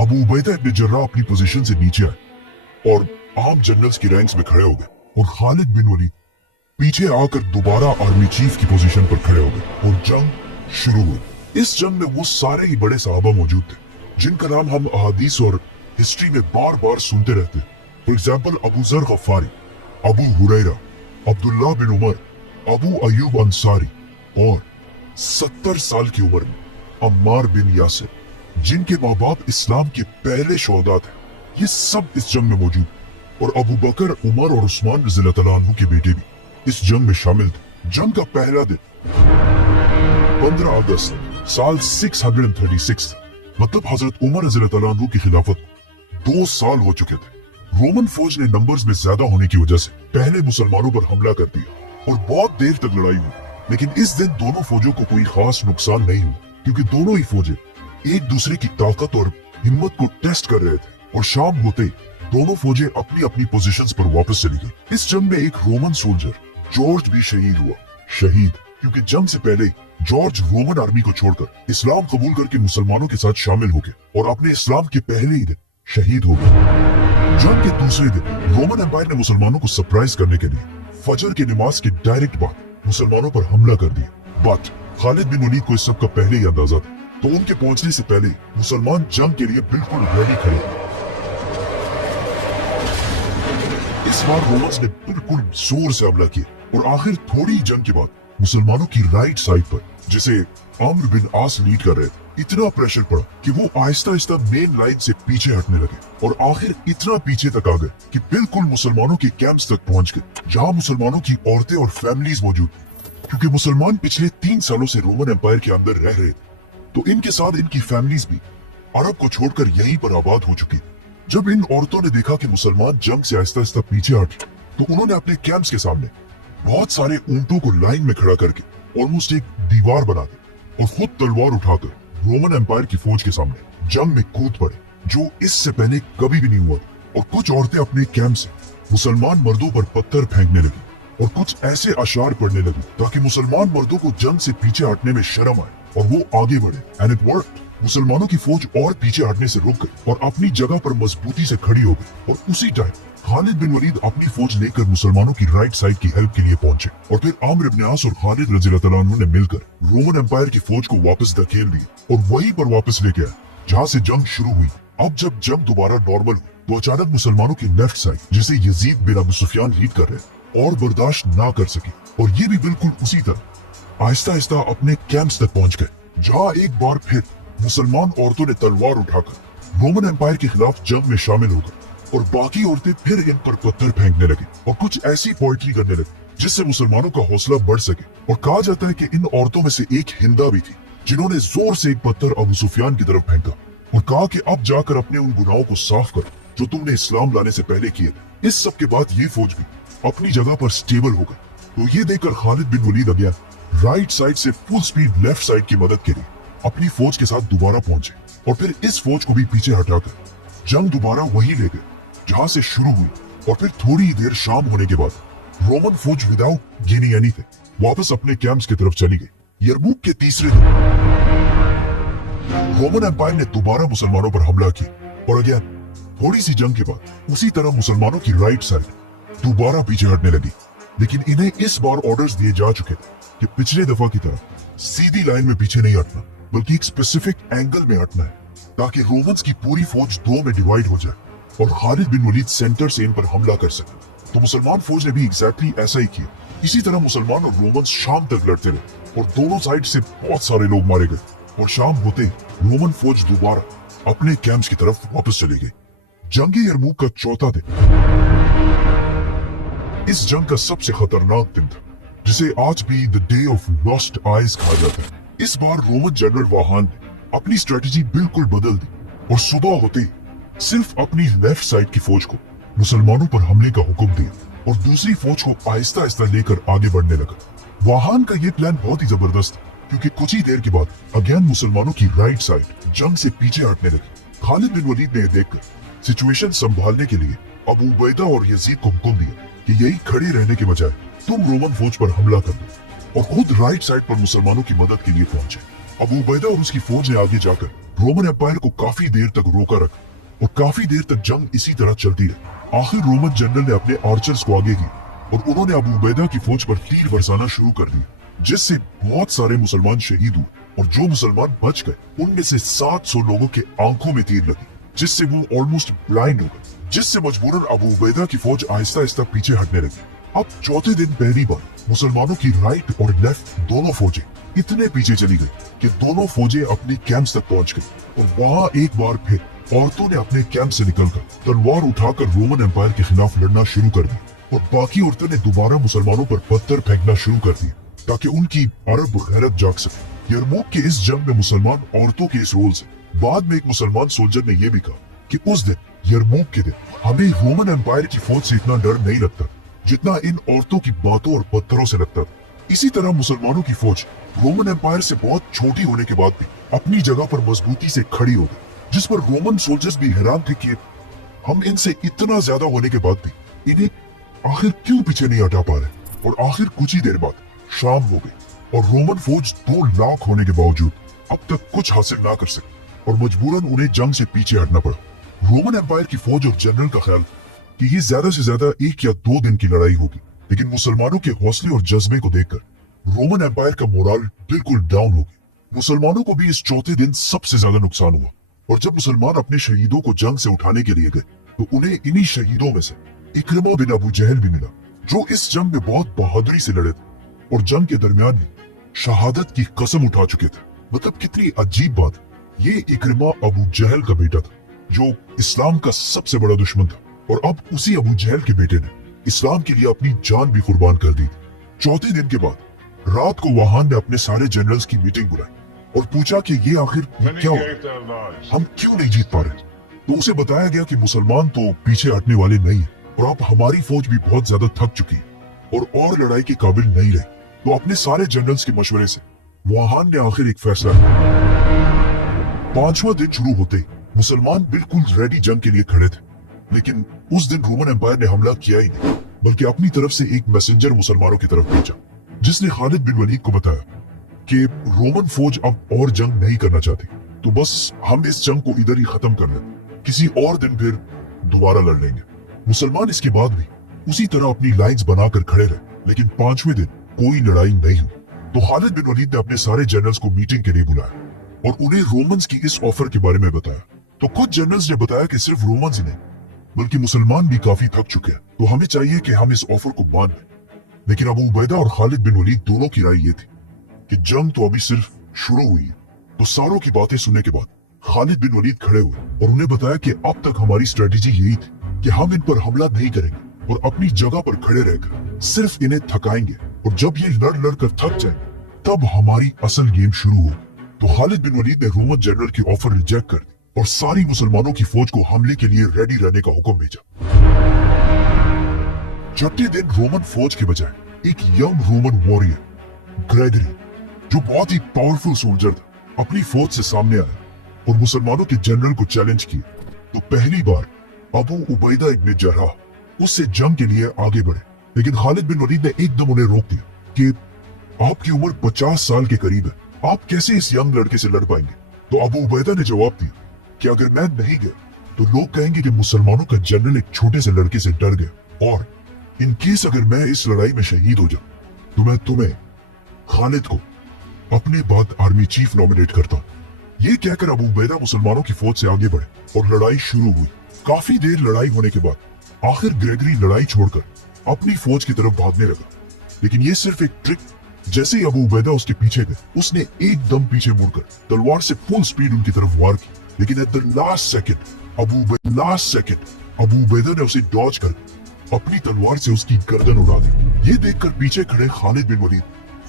अबू उबैदा इब्न जर्राह अपनी पोजीशन से नीचे आए और आम जनरल्स की रैंक्स में खड़े हो गए और खालिद बिन वलीद पीछे आकर दोबारा आर्मी चीफ की पोजीशन पर खड़े हो गए और जंग शुरू हुई। इस जंग में वो सारे ही बड़े सहाबा मौजूद थे जिनका नाम हम अहादीस और हिस्ट्री में बार बार सुनते रहते हैं। फॉर एग्जाम्पल अबू जर गफ्फारी, अबू हुरैरा, अब्दुल्लाह बिन उमर, अबू अयूब अंसारी और 70 साल की उम्र में अम्मार बिन यासिर, जिनके माँ बाप इस्लाम के पहले शोहदा थे। ये सब इस जंग में मौजूद और अबू बकर, उमर और उस्मान रज़ियल्लाहु अन्हु के बेटे भी इस जंग में शामिल थे। जंग का पहला दिन 15 अगस्त साल 636, मतलब हजरत उमर रज़ियल्लाहु अन्हु की खिलाफत 2 साल हो चुके थे। रोमन फौज ने नंबर्स में ज्यादा होने की वजह से पहले मुसलमानों पर हमला कर दिया और बहुत देर तक लड़ाई हुई, लेकिन इस दिन दोनों फौजों को कोई खास नुकसान नहीं हुआ क्योंकि दोनों ही फौजें एक दूसरे की ताकत और हिम्मत को टेस्ट कर रहे थे। और शाम होते ही दोनों फौजें अपनी अपनी पोजीशंस पर वापस चली गई। इस जंग में एक रोमन सोल्जर जॉर्ज भी शहीद हुआ, शहीद क्योंकि जंग से पहले जॉर्ज रोमन आर्मी को छोड़कर इस्लाम कबूल करके मुसलमानों के साथ शामिल हो गए और अपने इस्लाम के पहले ही दिन शहीद हो गए। जंग के दूसरे दिन रोमन एम्पायर ने मुसलमानों को सरप्राइज करने के लिए फजर की नमाज के डायरेक्ट बाद मुसलमानों पर हमला कर दिया। बट खालिद बिन वलीद को इस सब का पहले ही अंदाजा था, तो उनके पहुंचने से पहले मुसलमान जंग के लिए बिल्कुल रेडी खड़े थे। इस बार रोमन्स ने बिल्कुल जोर से हमला किया और आखिर थोड़ी जंग के बाद मुसलमानों की राइट साइड पर, जिसे आमिर बिन आस लीड कर रहे थे, इतना प्रेशर पड़ा कि वो आहिस्ता आहिस्ता मेन लाइन से पीछे हटने लगे और आखिर इतना पीछे तक आ गए कि बिल्कुल मुसलमानों के कैंप्स तक पहुंच गए जहां मुसलमानों की औरतें और फैमिलीज मौजूद थी। क्योंकि मुसलमान पिछले 3 सालों से रोमन एम्पायर के अंदर रह रहे थे, तो इनके साथ इनकी फैमिलीज भी अरब को छोड़कर यहीं पर आबाद हो चुकी। जब इन औरतों ने देखा कि मुसलमान जंग से आहिस्ता आहिस्ता पीछे हट, तो उन्होंने अपने कैंप्स के सामने बहुत सारे ऊंटों को लाइन में खड़ा करके ऑलमोस्ट एक दीवार बना दी और खुद तलवार उठाकर रोमन एम्पायर की फौज के सामने जंग में कूद पड़े, जो इससे पहले कभी भी नहीं हुआ। और कुछ औरतें अपने कैंप से मुसलमान मर्दों पर पत्थर फेंकने लगी और कुछ ऐसे अशार पढ़ने लगी ताकि मुसलमान मर्दों को जंग से पीछे हटने में शर्म आए और वो आगे बढ़े। And it worked. मुसलमानों की फौज और पीछे हटने से रुक गई और अपनी जगह पर मजबूती से खड़ी हो गई। और उसी टाइम खालिद बिन वलीद अपनी फौज लेकर मुसलमानों की राइट साइड की हेल्प के लिए पहुंचे और फिर आमिर इब्न आस और खालिद रज़ियल्लाहु अन्हु ने मिलकर रोमन एम्पायर की फौज को वापस धकेल दिया और वहीं पर वापस लेके आए जहां से जंग शुरू हुई। अब जब जंग दोबारा नॉर्मल हुई तो अचानक मुसलमानों की लेफ्ट साइड, जिसे यजीद बिन अबू सुफियान लीड कर रहे, और बर्दाश्त ना कर सकी और ये भी बिल्कुल उसी तरह आहिस्ता आहिस्ता अपने कैंप्स तक पहुंच गए, जहां एक बार फिर मुसलमान औरतों ने तलवार उठाकर रोमन एम्पायर के खिलाफ जंग में शामिल हो गए और बाकी औरतें फिर इन पर पत्थर फेंकने लगी और कुछ ऐसी पोएट्री करने लगी जिससे मुसलमानों का हौसला बढ़ सके। और कहा जाता है कि इन औरतों में से एक हिंदा भी थी जिन्होंने जोर से एक पत्थर अबू सुफियान की तरफ फेंका और कहा कि अब जाकर अपने उन गुनाहों को साफ कर जो तुमने इस्लाम लाने से पहले किए थे। इस सब के बाद ये फौज भी अपनी जगह पर स्टेबल हो गई। तो ये देखकर Khalid bin Waleed again right side से फुल स्पीड लेफ्ट साइड की मदद के लिए अपनी फौज के साथ दोबारा पहुंचे और फिर इस फौज को भी पीछे हटाकर जंग दोबारा वही ले गए जहां से शुरू हुई। और फिर थोड़ी ही देर शाम होने के बाद रोमन फौज विदाउट गेनिंग एनीथिंग वापस अपने कैंप्स की तरफ चली गई। यरमुक के तीसरे दिन रोमन एम्पायर ने दोबारा मुसलमानों पर हमला किया और अगेन थोड़ी सी जंग के बाद उसी तरह मुसलमानों की राइट साइड दोबारा पीछे हटने लगी। लेकिन इन्हें इस बार ऑर्डर्स दिए जा चुके थे कि पिछले दफा की तरह सीधी लाइन में पीछे नहीं हटना, बल्कि एक स्पेसिफिक एंगल में हटना है, ताकि रोमन्स की पूरी फौज दो में डिवाइड हो जाए और खालिद बिन वलीद सेंटर से इन पर हमला कर सके। तो मुसलमान फौज ने भी एग्जैक्टली ऐसा ही किया। इसी तरह मुसलमान और रोमन्स शाम तक लड़ते रहे और दोनों साइड से बहुत सारे लोग मारे गए और शाम होते रोमन फौज दोबारा अपने कैंप्स की तरफ वापस चली गई। जंग यरमुक का चौथा दिन इस जंग का सबसे खतरनाक दिन था, जिसे आज भी the day of lost eyes कहा जाता है। इस बार रोमन जनरल वाहान ने अपनी स्ट्रेटजी बिल्कुल बदल दी और सुबह होते ही सिर्फ अपनी लेफ्ट साइड की फौज को मुसलमानों पर हमले का हुक्म दिया और दूसरी फौज को आहिस्ता आहिस्ता लेकर आगे बढ़ने लगा। वाहान का यह प्लान बहुत ही जबरदस्त था, क्योंकि कुछ ही देर के बाद अगेन मुसलमानों की राइट साइड जंग से पीछे हटने लगी। खालिद बिन वलीद ने देखकर सिचुएशन संभालने के लिए अबू उबैदा और यजीद को हुक्म दिया कि यही खड़े रहने के बजाय तुम रोमन फौज पर हमला कर दो, और खुद राइट साइड पर मुसलमानों की मदद के लिए पहुंचे। अबू उबैदा और उसकी फौज ने आगे जाकर रोमन एम्पायर को काफी देर तक रोका रखा और काफी देर तक जंग इसी तरह चलती रही। आखिर रोमन जनरल ने अपने आर्चर्स को आगे किया और उन्होंने अबू उबैदा की फौज पर तीर बरसाना शुरू कर दिया, जिससे बहुत सारे मुसलमान शहीद हुए और जो मुसलमान बच गए उनमें से 700 लोगों के आंखों में तीर लगी, जिससे वो ऑलमोस्ट ब्लाइंड हो गए, जिससे मजबूरन अबू उबैदा की फौज आहिस्ता आहिस्ता पीछे हटने लगी। अब चौथे दिन पहली बार मुसलमानों की राइट और लेफ्ट दोनों फौजें इतने पीछे चली गई कि दोनों फौजें अपनी कैंप्स तक पहुंच गई और वहां एक बार फिर औरतों ने अपने कैंप से निकलकर तलवार उठाकर रोमन एम्पायर के खिलाफ लड़ना शुरू कर दिया और बाकी औरतों ने दोबारा मुसलमानों पर पत्थर फेंकना शुरू कर दिया ताकि उनकी अरब गैरत जाग सके। यरमुक के इस जंग में मुसलमान औरतों के इस रोल से बाद में एक मुसलमान सोल्जर ने यह भी कहा कि उस दिन यरमुक के दिन हमें रोमन एम्पायर की फौज से इतना डर नहीं लगता जितना इन औरतों की बातों और पत्थरों से लगता था। इसी तरह मुसलमानों की फौज रोमन एम्पायर से बहुत छोटी होने के बाद भी अपनी जगह पर मजबूती से खड़ी हो गई, जिस पर रोमन सोल्जर्स भी हैरान थे कि हम इनसे इतना ज्यादा होने के बाद भी इन्हें आखिर क्यों पीछे नहीं हटा पा रहे। और आखिर कुछ ही देर बाद शाम हो गई और रोमन फौज 2 लाख होने के बावजूद अब तक कुछ हासिल ना कर सकी और मजबूरन उन्हें जंग से पीछे हटना पड़ा। रोमन एम्पायर की फौज और जनरल का ख्याल कि ये ज्यादा से ज्यादा 1 या 2 दिन की लड़ाई होगी, लेकिन मुसलमानों के हौसले और जज्बे को देखकर रोमन एम्पायर का मोराल बिल्कुल डाउन हो गया। मुसलमानों को भी इस चौथे दिन सबसे ज्यादा नुकसान हुआ और जब मुसलमान अपने शहीदों को जंग से उठाने के लिए गए तो उन्हें इन्हीं शहीदों में से इक्रिमा बिन अबू जहल भी मिला, जो इस जंग में बहुत बहादुरी से लड़े थे और जंग के दरमियान ही शहादत की कसम उठा चुके थे। मतलब कितनी अजीब बात, ये इक्रिमा अबू जहल का बेटा था जो इस्लाम का सबसे बड़ा दुश्मन था, और अब उसी अबू जहल के बेटे ने इस्लाम के लिए अपनी जान भी कुर्बान कर दी थी। चौथे दिन के बाद रात को वाहान ने अपने सारे जनरल्स की मीटिंग बुलाई और पूछा कि ये आखिर क्या हुआ, हम क्यों नहीं जीत पा रहे। तो उसे बताया गया कि मुसलमान तो पीछे हटने वाले नहीं है और अब हमारी फौज भी बहुत ज्यादा थक चुकी है और लड़ाई के काबिल नहीं रही। तो अपने सारे जनरल्स के मशवरे से वाहान ने आखिर एक फैसला लिया। 5वां दिन शुरू होते ही मुसलमान बिल्कुल रेडी जंग के लिए खड़े थे, लेकिन उस दिन रोमन एम्पायर ने हमला किया ही नहीं, बल्कि अपनी तरफ से एक मैसेंजर मुसलमानों की तरफ भेजा जिसने खालिद बिन वलीद को बताया कि रोमन फौज अब और जंग नहीं करना चाहती, तो बस हम इस जंग को इधर ही खत्म कर लें, किसी और दिन फिर दोबारा लड़ लेंगे। मुसलमान इसके बाद भी उसी तरह अपनी लाइंस बनाकर खड़े रहे, लेकिन 5वें दिन कोई लड़ाई नहीं हुई। तो खालिद बिन वलीद ने अपने सारे जनरल्स को मीटिंग के लिए बुलाया और उन्हें रोमन्स की इस ऑफर के बारे में बताया। तो कुछ जनरल्स ने बताया कि सिर्फ रोमन्स ही नहीं बल्कि मुसलमान भी काफी थक चुके हैं, तो हमें चाहिए कि हम इस ऑफर को मान लें। लेकिन अबू उबैदा और खालिद बिन वलीद दोनों की राय ये थी कि जंग तो अभी सिर्फ शुरू हुई है। तो सारों की बातें सुनने के बाद खालिद बिन वलीद खड़े हुए और उन्हें बताया कि अब तक हमारी स्ट्रेटेजी यही थी कि हम इन पर हमला नहीं करेंगे और अपनी जगह पर खड़े रहकर सिर्फ इन्हें थकाएंगे, और जब ये लड़ कर थक जाए तब हमारी असल गेम शुरू होगी। तो खालिद बिन वलीद ने रोमन जनरल की ऑफर रिजेक्ट कर दी और सारी मुसलमानों की फौज को हमले के लिए रेडी रहने का हुक्म भेजा। छठे दिन रोमन फौज के बजाय एक यंग रोमन वॉरियर ग्रेगरी, जो बहुत ही पावरफुल सोल्जर था, अपनी फौज से सामने आया और मुसलमानों के जनरल को चैलेंज किया। तो पहली बार अबू उबैदा इब्न जर्राह उससे जंग के लिए आगे बढ़े लेकिन खालिद बिन वलीद ने एकदम उन्हें रोक दिया कि आपकी उम्र 50 साल के करीब है, आप कैसे इस यंग लड़के से लड़ पाएंगे। तो अबू उबैदा ने जवाब दिया कि अगर मैं नहीं गया तो लोग कहेंगे कि मुसलमानों का जनरल एक छोटे से लड़के से डर गया, और इन केस अगर मैं इस लड़ाई में शहीद हो जाऊं तो मैं तुम्हें खालिद को अपने बाद आर्मी चीफ नॉमिनेट करता हूं। ये कहकर अबू उबैदा मुसलमानों की फौज से आगे बढ़े और लड़ाई शुरू हुई। काफी देर लड़ाई होने के बाद आखिर ग्रेगरी लड़ाई छोड़कर अपनी फौज की तरफ भागने लगा, लेकिन ये सिर्फ एक ट्रिक। जैसे ही अबू उबैदा उसके पीछे गए, उसने एकदम पीछे मुड़कर तलवार से फुल स्पीड उनकी तरफ वार की, लेकिन at the last second Abu Ubaida ने उसे डॉज कर अपनी तलवार से उसकी गर्दन उड़ा दी। ये देखकर पीछे खड़े खालिद बिन वलीद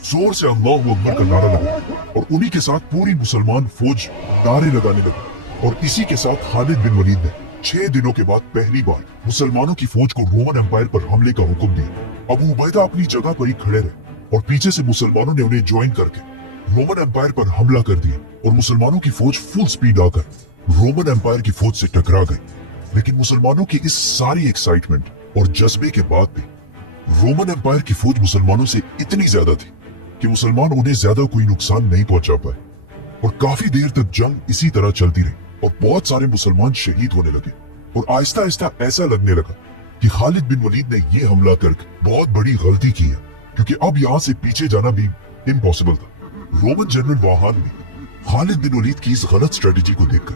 जोर से अल्लाहु अकबर का नारा लगा और उन्हीं के साथ पूरी मुसलमान फौज नारे लगाने लगी। और इसी के साथ खालिद बिन वलीद ने 6 दिनों के बाद पहली बार मुसलमानों की फौज को रोमन एम्पायर पर हमले का हुक्म दिया। अबू उबैदा अपनी जगह पर ही खड़े रहे और पीछे से मुसलमानों ने उन्हें ज्वाइन करके रोमन एम्पायर पर हमला कर दिया और मुसलमानों की फौज फुल स्पीड आकर रोमन एम्पायर की फौज से टकरा गई। लेकिन मुसलमानों की इस सारी एक्साइटमेंट और जज्बे के बाद भी रोमन एम्पायर की फौज मुसलमानों से इतनी ज्यादा थी कि मुसलमान उन्हें ज्यादा कोई नुकसान नहीं पहुंचा पाए, और काफी देर तक जंग इसी तरह चलती रही और बहुत सारे मुसलमान शहीद होने लगे। और आहिस्ता आहिस्ता ऐसा लगने लगा कि खालिद बिन वलीद ने यह हमला करके बहुत बड़ी गलती की है, क्योंकि अब यहाँ से पीछे जाना भी इम्पॉसिबल था। रोमन जनरल वाहान भी खालिद बिन वलीद की इस गलत स्ट्रेटेजी को देखकर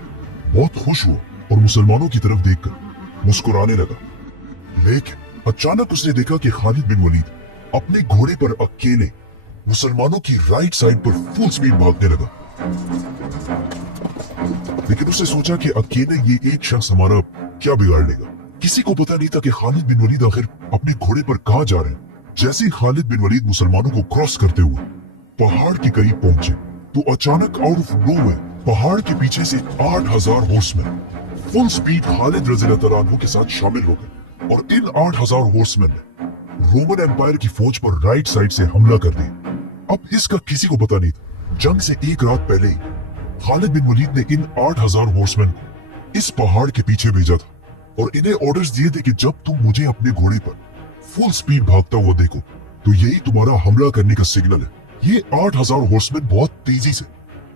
बहुत खुश हुआ और मुसलमानों की तरफ देखकर मुस्कुराने लगा। लेकिन अचानक उसने देखा कि खालिद बिन वलीद अपने घोड़े पर अकेले मुसलमानों की राइट साइड पर फुल स्पीड भागने लगा। लेकिन उसने सोचा कि अकेले ये एक शख्स हमारा क्या बिगाड़ लेगा। किसी को पता नहीं था कि खालिद बिन वलीद आखिर अपने घोड़े पर कहां जा रहे हैं। जैसे ही खालिद बिन वलीद मुसलमानों को क्रॉस करते हुए पहाड़ के करीब पहुंचे तो अचानक आउट ऑफ नोवेयर पहाड़ के पीछे से 8000 हॉर्समैन फुल स्पीड खालिद रज़ियल्लाहु अन्हु के साथ शामिल हो गए, और इन 8000 हॉर्समैन ने रोमन एम्पायर की फौज पर राइट साइड से हमला कर दिया। अब इसका किसी को पता नहीं था। जंग से एक रात पहले ही खालिद बिन वलीद ने इन 8000 हॉर्समैन को इस पहाड़ के पीछे भेजा था और इन्हें ऑर्डर्स दिए थे कि जब तुम मुझे अपने घोड़े पर फुल स्पीड भागता हुआ देखो तो यही तुम्हारा हमला करने का सिग्नल है। ये 8000 हॉर्समैन बहुत तेजी से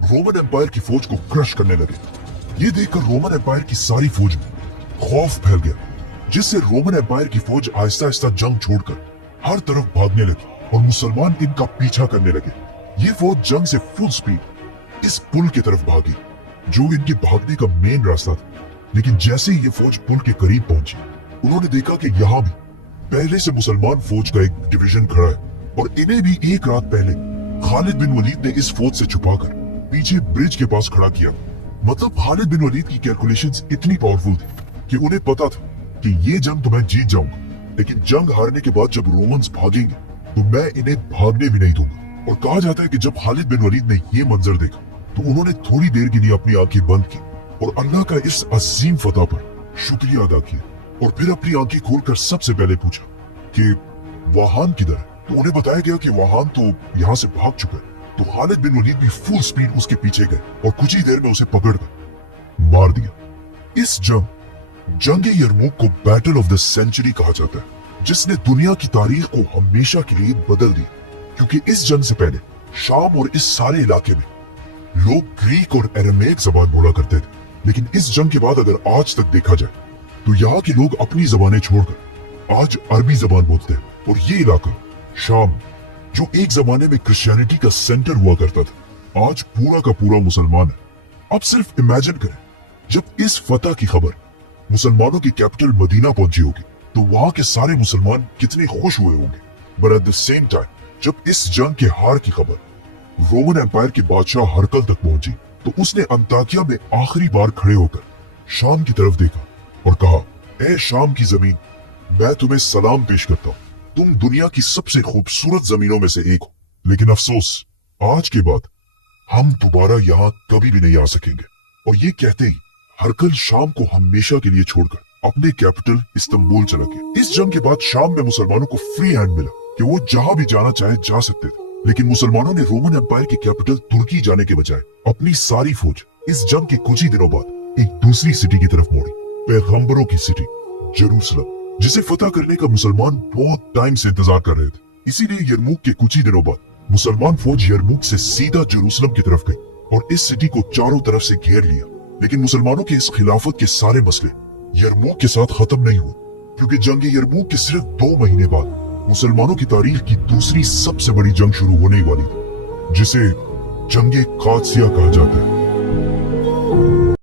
रोमन एम्पायर की फौज को क्रश करने लगे। ये देखकर रोमन एम्पायर की सारी फौज में खौफ फैल गया, जिससे रोमन एम्पायर की फौज आहिस्ता आहिस्ता जंग छोड़कर हर तरफ भागने लगी और मुसलमान इनका पीछा करने लगे। ये फौज जंग से फुल स्पीड इस पुल की तरफ भागी जो इनके भागने का मेन रास्ता था। लेकिन जैसे ही ये फौज पुल के करीब पहुंची, उन्होंने देखा कि यहाँ भी पहले से मुसलमान फौज का एक डिवीजन खड़ा है और इन्हें भी एक रात पहले खालिद बिन वलीद ने इस फौज से छुपाकर पीछे ब्रिज के पास खड़ा किया। मतलब खालिद बिन वलीद की कैलकुलेशंस इतनी पावरफुल थी कि उन्हें पता था कि ये जंग तो मैं जीत जाऊंगा, लेकिन जंग हारने के बाद जब रोमन्स भागेंगे तो मैं इन्हें भागने भी नहीं दूंगा। और कहा जाता है कि जब खालिद बिन वलीद ने ये मंजर देखा तो उन्होंने थोड़ी देर के लिए अपनी आंखें बंद की और अल्लाह का इस अजीम फतह पर शुक्रिया अदा किया, और फिर अपनी आंखें खोलकर सबसे पहले पूछा कि वाहान किधर है। तो उन्हें बताया गया कि वाहान तो यहाँ से भाग चुका है। तो खालिद बिन वलीद भी फुल स्पीड उसके पीछे गए और कुछ ही देर में उसे पकड़कर मार दिया। इस जंगे यरमुक को बैटल ऑफ द सेंचुरी कहा जाता है, जिसने दुनिया की तारीख को हमेशा के लिए बदल दिया, क्योंकि इस जंग से पहले शाम और इस सारे इलाके में लोग ग्रीक और एरामेक जबान बोला करते थे, लेकिन इस जंग के बाद अगर आज तक देखा जाए तो यहाँ के लोग अपनी जबानें छोड़कर आज अरबी जबान बोलते हैं। और ये इलाका शाम, जो एक जमाने में क्रिश्चियनिटी का सेंटर हुआ करता था, आज पूरा का पूरा मुसलमान है। अब सिर्फ इमेजिन करें, जब इस फतह की खबर मुसलमानों की कैपिटल मदीना पहुंची होगी तो वहां के सारे मुसलमान कितने खुश हुए होंगे। But at the same time जब इस जंग के हार की खबर रोमन एम्पायर के बादशाह हरकल तक पहुंची तो उसने अंताकिया में आखिरी बार खड़े होकर शाम की तरफ देखा और कहा, ए शाम की जमीन, मैं तुम्हें सलाम पेश करता हूँ। तुम दुनिया की सबसे खूबसूरत जमीनों में से एक हो, लेकिन अफसोस आज के बाद हम दोबारा यहाँ कभी भी नहीं आ सकेंगे। और ये कहते ही हरकल शाम को हमेशा के लिए छोड़कर अपने कैपिटल इस्तांबुल चला गया। इस जंग के बाद शाम में मुसलमानों को फ्री हैंड मिला कि वो जहां भी जाना चाहे जा सकते थे, लेकिन मुसलमानों ने रोमन एम्पायर की कैपिटल तुर्की जाने के बजाय अपनी सारी फौज इस जंग के कुछ ही दिनों बाद एक दूसरी सिटी की तरफ मोड़ी, पैगंबरों की सिटी जेरूसलम। जिसे फतह करने का मुसलमान बहुत टाइम से इंतजार कर रहे थे। इसीलिए यरमुक के कुछ ही दिनों बाद मुसलमान फौज यरमुक से सीधा जेरूसलम की तरफ गई और इस सिटी को चारों तरफ से घेर लिया। लेकिन मुसलमानों के इस खिलाफत के सारे मसले यरमुक के साथ खत्म नहीं हुए, क्योंकि जंग यरमुक के सिर्फ 2 महीने बाद मुसलमानों की तारीख की दूसरी सबसे बड़ी जंग शुरू होने वाली थी, जिसे जंगे कादसिया कहा जाता है।